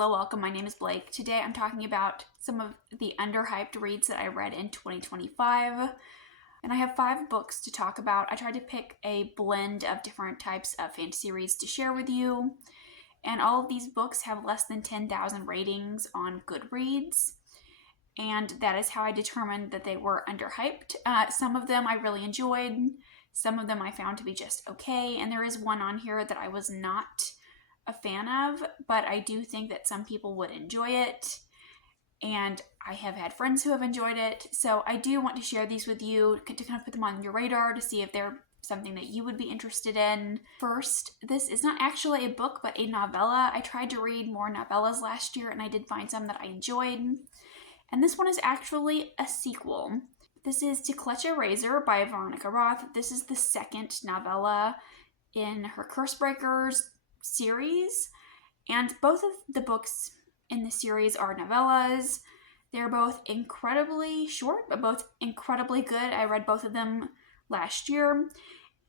Hello, welcome. My name is Blake. Today I'm talking about some of the underhyped reads that I read in 2025. And I have 5 books to talk about. I tried to pick a blend of different types of fantasy reads to share with you. And all of these books have less than 10,000 ratings on Goodreads. And that is how I determined that they were underhyped. Some of them I really enjoyed. Some of them I found to be just okay. And there is one on here that I was not a fan of, but I do think that some people would enjoy it, and I have had friends who have enjoyed it, so I do want to share these with you to kind of put them on your radar to see if they're something that you would be interested in. First, this is not actually a book, but a novella. I tried to read more novellas last year, and I did find some that I enjoyed, and this one is actually a sequel. This is To Clutch a Razor by Veronica Roth. This is the second novella in her Cursebreakers series, and both of the books in the series are novellas. They're both incredibly short, but both incredibly good. I read both of them last year,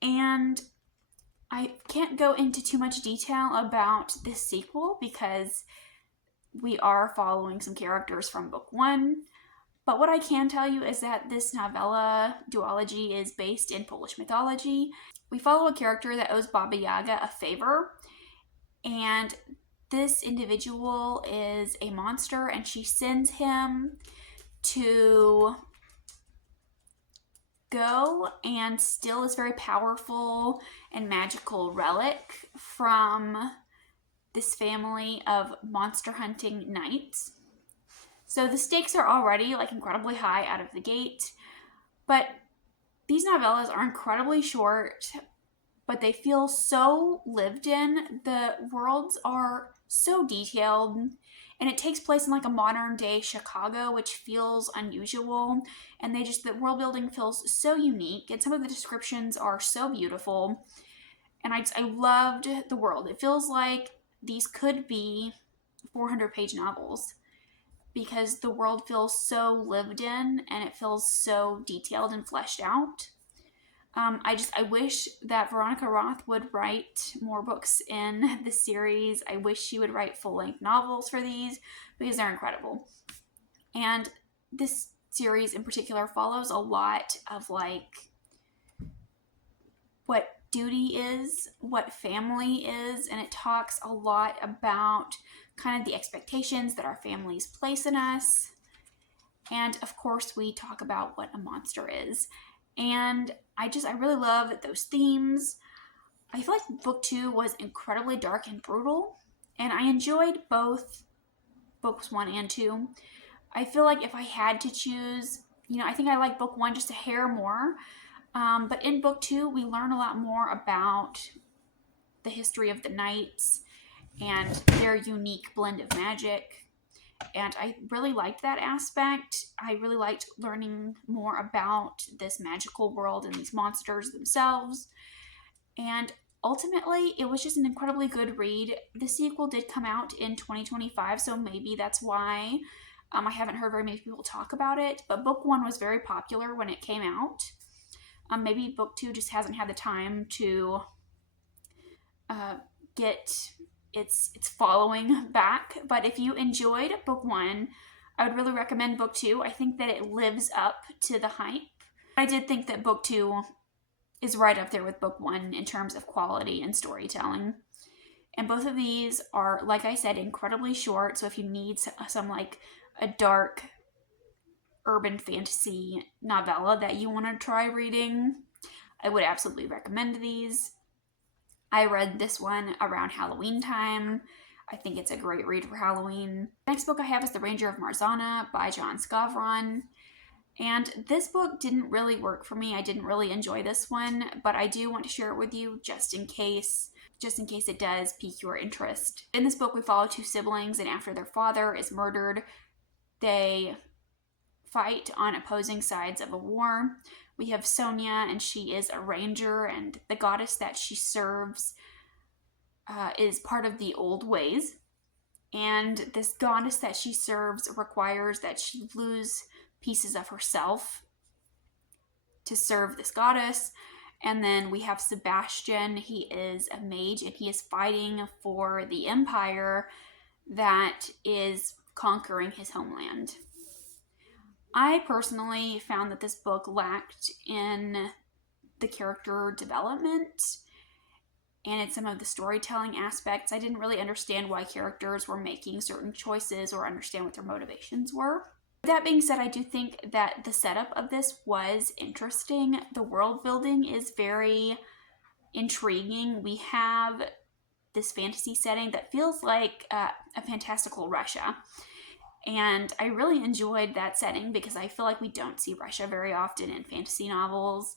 and I can't go into too much detail about this sequel because we are following some characters from book 1. But what I can tell you is that this novella duology is based in Polish mythology. We follow a character that owes Baba Yaga a favor, and this individual is a monster, and she sends him to go and steal this very powerful and magical relic from this family of monster hunting knights. So the stakes are already incredibly high out of the gate, but these novellas are incredibly short, but they feel so lived in. The worlds are so detailed, and it takes place in a modern day Chicago, which feels unusual, and the world building feels so unique, and some of the descriptions are so beautiful, and I loved the world. It feels like these could be 400-page novels because the world feels so lived in, and it feels so detailed and fleshed out. I wish that Veronica Roth would write more books in this series. I wish she would write full-length novels for these because they're incredible. And this series in particular follows a lot of what duty is, what family is, and it talks a lot about kind of the expectations that our families place in us. And of course, we talk about what a monster is. And I really love those themes. I feel like book 2 was incredibly dark and brutal, and I enjoyed both books 1 and 2. I feel like if I had to choose, I think I like book 1 just a hair more. But in book 2, we learn a lot more about the history of the knights and their unique blend of magic. And I really liked that aspect. I really liked learning more about this magical world and these monsters themselves. And ultimately, it was just an incredibly good read. The sequel did come out in 2025, so maybe that's why I haven't heard very many people talk about it. But book 1 was very popular when it came out. Maybe book 2 just hasn't had the time to get its following back. But if you enjoyed book 1, I would really recommend book 2. I think that it lives up to the hype. I did think that book 2 is right up there with book 1 in terms of quality and storytelling. And both of these are, like I said, incredibly short. So if you need some a dark urban fantasy novella that you want to try reading, I would absolutely recommend these. I read this one around Halloween time. I think it's a great read for Halloween. The next book I have is The Ranger of Marzanna by John Scavron. And this book didn't really work for me. I didn't really enjoy this one, but I do want to share it with you just in case it does pique your interest. In this book, we follow 2 siblings, and after their father is murdered, they fight on opposing sides of a war. We have Sonia, and she is a ranger, and the goddess that she serves is part of the old ways. And this goddess that she serves requires that she lose pieces of herself to serve this goddess. And then we have Sebastian. He is a mage, and he is fighting for the empire that is conquering his homeland. I personally found that this book lacked in the character development and in some of the storytelling aspects. I didn't really understand why characters were making certain choices or understand what their motivations were. That being said, I do think that the setup of this was interesting. The world building is very intriguing. We have this fantasy setting that feels like a fantastical Russia. And I really enjoyed that setting because I feel like we don't see Russia very often in fantasy novels.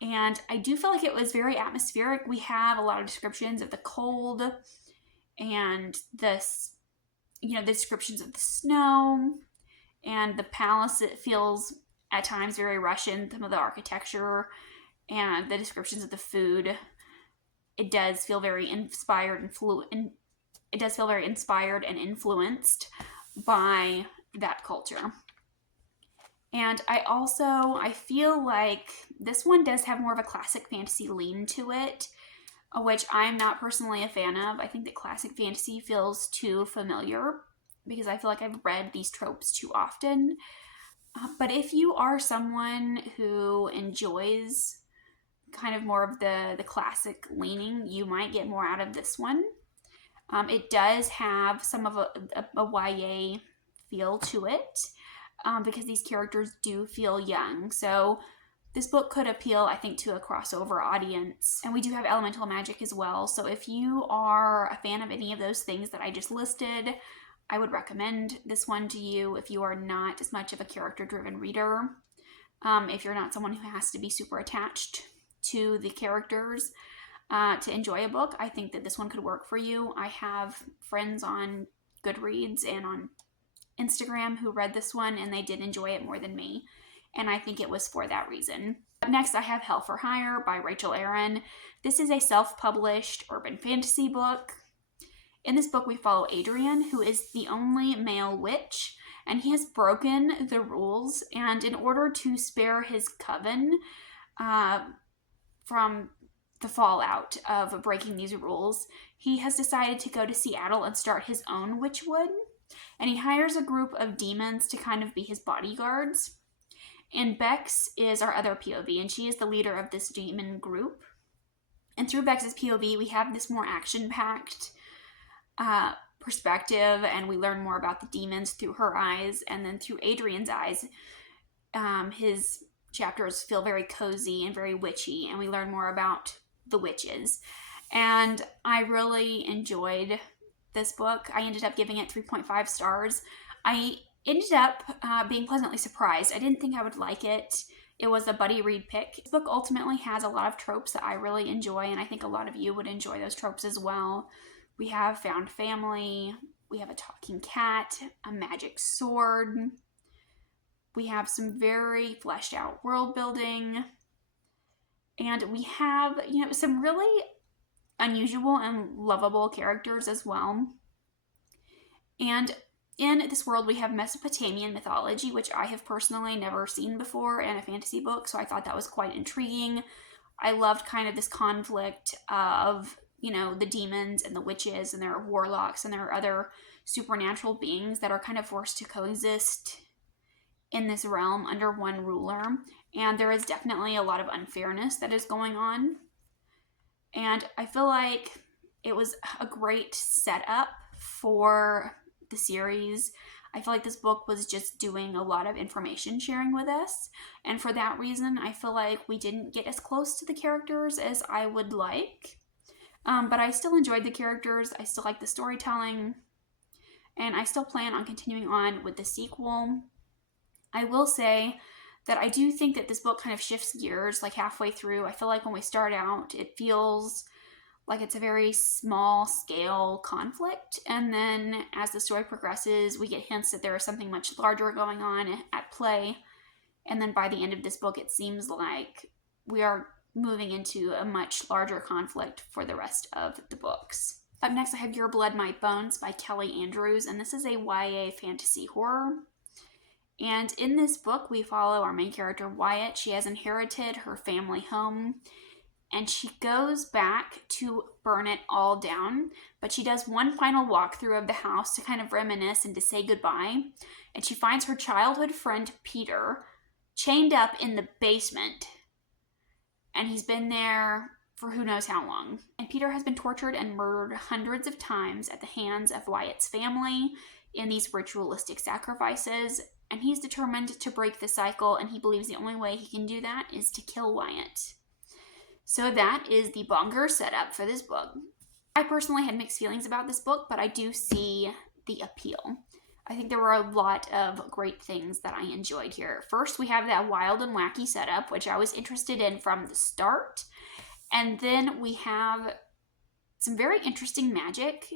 And I do feel like it was very atmospheric. We have a lot of descriptions of the cold and the descriptions of the snow and the palace. It feels at times very Russian, some of the architecture and the descriptions of the food. It does feel very inspired and influenced by that culture. And I feel like this one does have more of a classic fantasy lean to it, which I'm not personally a fan of. I think that classic fantasy feels too familiar because I feel like I've read these tropes too often. But if you are someone who enjoys kind of more of the classic leaning, you might get more out of this one. It does have some of a YA feel to it because these characters do feel young. So this book could appeal, I think, to a crossover audience. And we do have elemental magic as well. So if you are a fan of any of those things that I just listed, I would recommend this one to you if you are not as much of a character-driven reader. If you're not someone who has to be super attached to the characters to enjoy a book, I think that this one could work for you. I have friends on Goodreads and on Instagram who read this one and they did enjoy it more than me. And I think it was for that reason. Up next, I have Hell for Hire by Rachel Aaron. This is a self-published urban fantasy book. In this book, we follow Adrian, who is the only male witch, and he has broken the rules. And in order to spare his coven from the fallout of breaking these rules, he has decided to go to Seattle and start his own witchwood. And he hires a group of demons to kind of be his bodyguards. And Bex is our other POV, and she is the leader of this demon group. And through Bex's POV, we have this more action-packed perspective, and we learn more about the demons through her eyes. And then through Adrian's eyes, his chapters feel very cozy and very witchy, and we learn more about the witches. And I really enjoyed this book. I ended up giving it 3.5 stars. I ended up being pleasantly surprised. I didn't think I would like it. It was a buddy read pick. This book ultimately has a lot of tropes that I really enjoy, and I think a lot of you would enjoy those tropes as well. We have found family, we have a talking cat, a magic sword, we have some very fleshed out world building, and we have, some really unusual and lovable characters as well. And in this world, we have Mesopotamian mythology, which I have personally never seen before in a fantasy book, so I thought that was quite intriguing. I loved kind of this conflict of, the demons and the witches, and there are warlocks, and there are other supernatural beings that are kind of forced to coexist in this realm under one ruler. And there is definitely a lot of unfairness that is going on. And I feel like it was a great setup for the series. I feel like this book was just doing a lot of information sharing with us. And for that reason, I feel like we didn't get as close to the characters as I would like. But I still enjoyed the characters. I still like the storytelling. And I still plan on continuing on with the sequel. I will say that I do think that this book kind of shifts gears like halfway through. I feel like when we start out, it feels like it's a very small scale conflict. And then as the story progresses, we get hints that there is something much larger going on at play. And then by the end of this book, it seems like we are moving into a much larger conflict for the rest of the books. Up next, I have Your Blood, My Bones by Kelly Andrews, and this is a YA fantasy horror. And in this book, we follow our main character, Wyatt. She has inherited her family home, and she goes back to burn it all down. But she does one final walkthrough of the house to kind of reminisce and to say goodbye. And she finds her childhood friend Peter chained up in the basement. And he's been there for who knows how long. And Peter has been tortured and murdered hundreds of times at the hands of Wyatt's family in these ritualistic sacrifices. And he's determined to break the cycle, and he believes the only way he can do that is to kill Wyatt. So that is the bonkers setup for this book. I personally had mixed feelings about this book, but I do see the appeal. I think there were a lot of great things that I enjoyed here. First, we have that wild and wacky setup, which I was interested in from the start. And then we have some very interesting magic.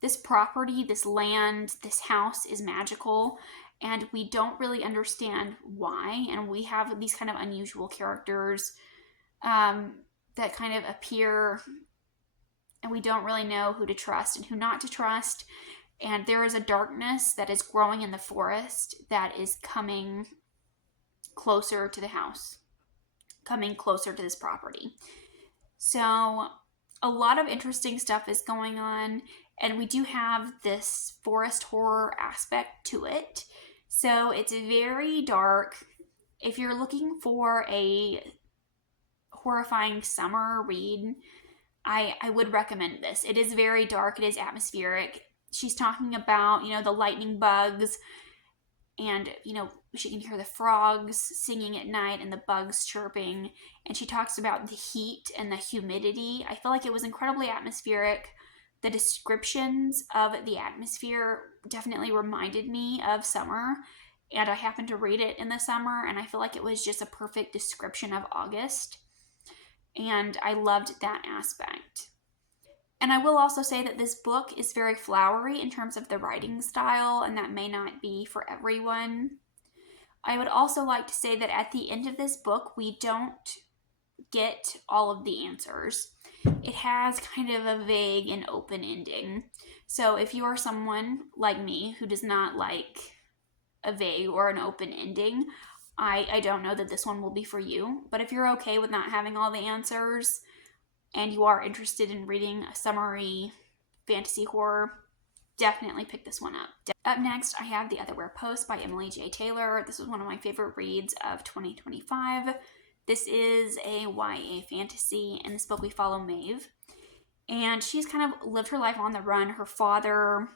This property, this land, this house is magical, and we don't really understand why. And we have these kind of unusual characters that kind of appear, and we don't really know who to trust and who not to trust. And there is a darkness that is growing in the forest that is coming closer to the house, coming closer to this property. So a lot of interesting stuff is going on, and we do have this forest horror aspect to it. So it's very dark. If you're looking for a horrifying summer read, I would recommend this. It is very dark. It is atmospheric. She's talking about, the lightning bugs, and, she can hear the frogs singing at night and the bugs chirping. And she talks about the heat and the humidity. I feel like it was incredibly atmospheric. The descriptions of the atmosphere definitely reminded me of summer. And I happened to read it in the summer, and I feel like it was just a perfect description of August. And I loved that aspect. And I will also say that this book is very flowery in terms of the writing style, and that may not be for everyone. I would also like to say that at the end of this book, we don't get all of the answers. It has kind of a vague and open ending. So if you are someone like me who does not like a vague or an open ending, I don't know that this one will be for you. But if you're okay with not having all the answers, and you are interested in reading a summary fantasy horror, definitely pick this one up. Up next, I have The Otherwhere Post by Emily J. Taylor. This was one of my favorite reads of 2025. This is a YA fantasy. In this book, we follow Maeve. And she's kind of lived her life on the run. Her father...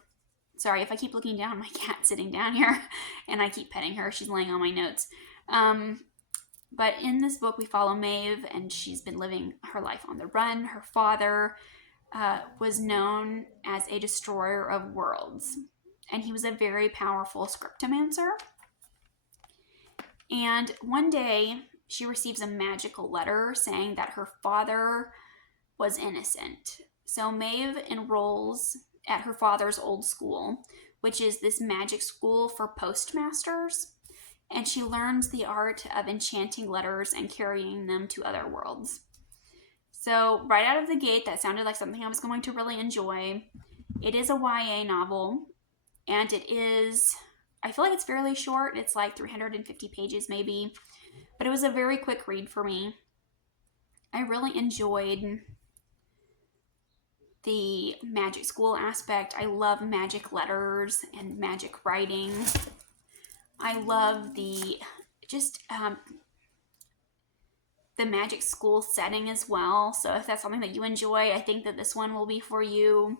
Sorry, if I keep looking down, my cat's sitting down here, and I keep petting her. She's laying on my notes. But in this book, we follow Maeve, and she's been living her life on the run. Her father was known as a destroyer of worlds, and he was a very powerful scriptomancer. And one day, she receives a magical letter saying that her father was innocent. So Maeve enrolls at her father's old school, which is this magic school for postmasters. And she learns the art of enchanting letters and carrying them to other worlds. So right out of the gate, that sounded like something I was going to really enjoy. It is a YA novel, and it is, I feel like it's fairly short. It's like 350 pages maybe, but it was a very quick read for me. I really enjoyed the magic school aspect. I love magic letters and magic writing. I love the magic school setting as well. So if that's something that you enjoy, I think that this one will be for you.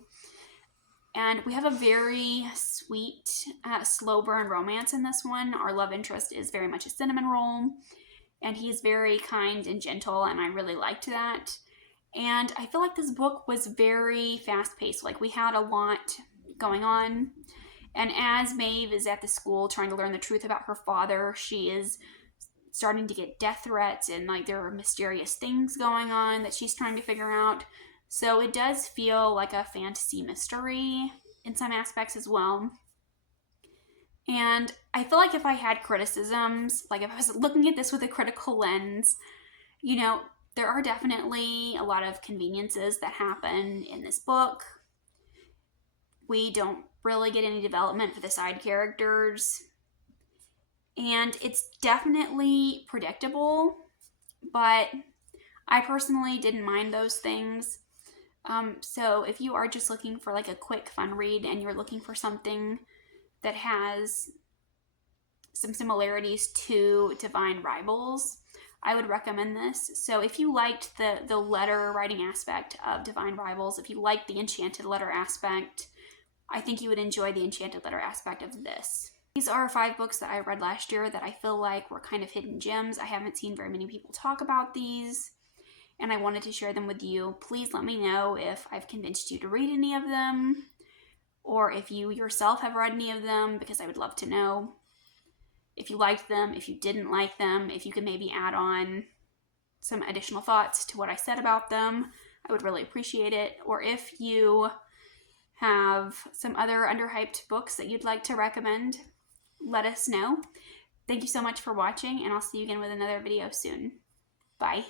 And we have a very sweet, slow burn romance in this one. Our love interest is very much a cinnamon roll, and he is very kind and gentle, and I really liked that. And I feel like this book was very fast-paced. Like, we had a lot going on. And as Maeve is at the school trying to learn the truth about her father, she is starting to get death threats, and like there are mysterious things going on that she's trying to figure out. So it does feel like a fantasy mystery in some aspects as well. And I feel like if I had criticisms, like if I was looking at this with a critical lens, there are definitely a lot of conveniences that happen in this book. We don't really get any development for the side characters. And it's definitely predictable, but I personally didn't mind those things. So if you are just looking for like a quick fun read and you're looking for something that has some similarities to Divine Rivals, I would recommend this. So if you liked the letter writing aspect of Divine Rivals, if you liked the enchanted letter aspect, I think you would enjoy the enchanted letter aspect of this. These are 5 books that I read last year that I feel like were kind of hidden gems. I haven't seen very many people talk about these, and I wanted to share them with you. Please let me know if I've convinced you to read any of them, or if you yourself have read any of them, because I would love to know. If you liked them, if you didn't like them, if you could maybe add on some additional thoughts to what I said about them, I would really appreciate it. Or if you have some other underhyped books that you'd like to recommend, let us know. Thank you so much for watching, and I'll see you again with another video soon. Bye.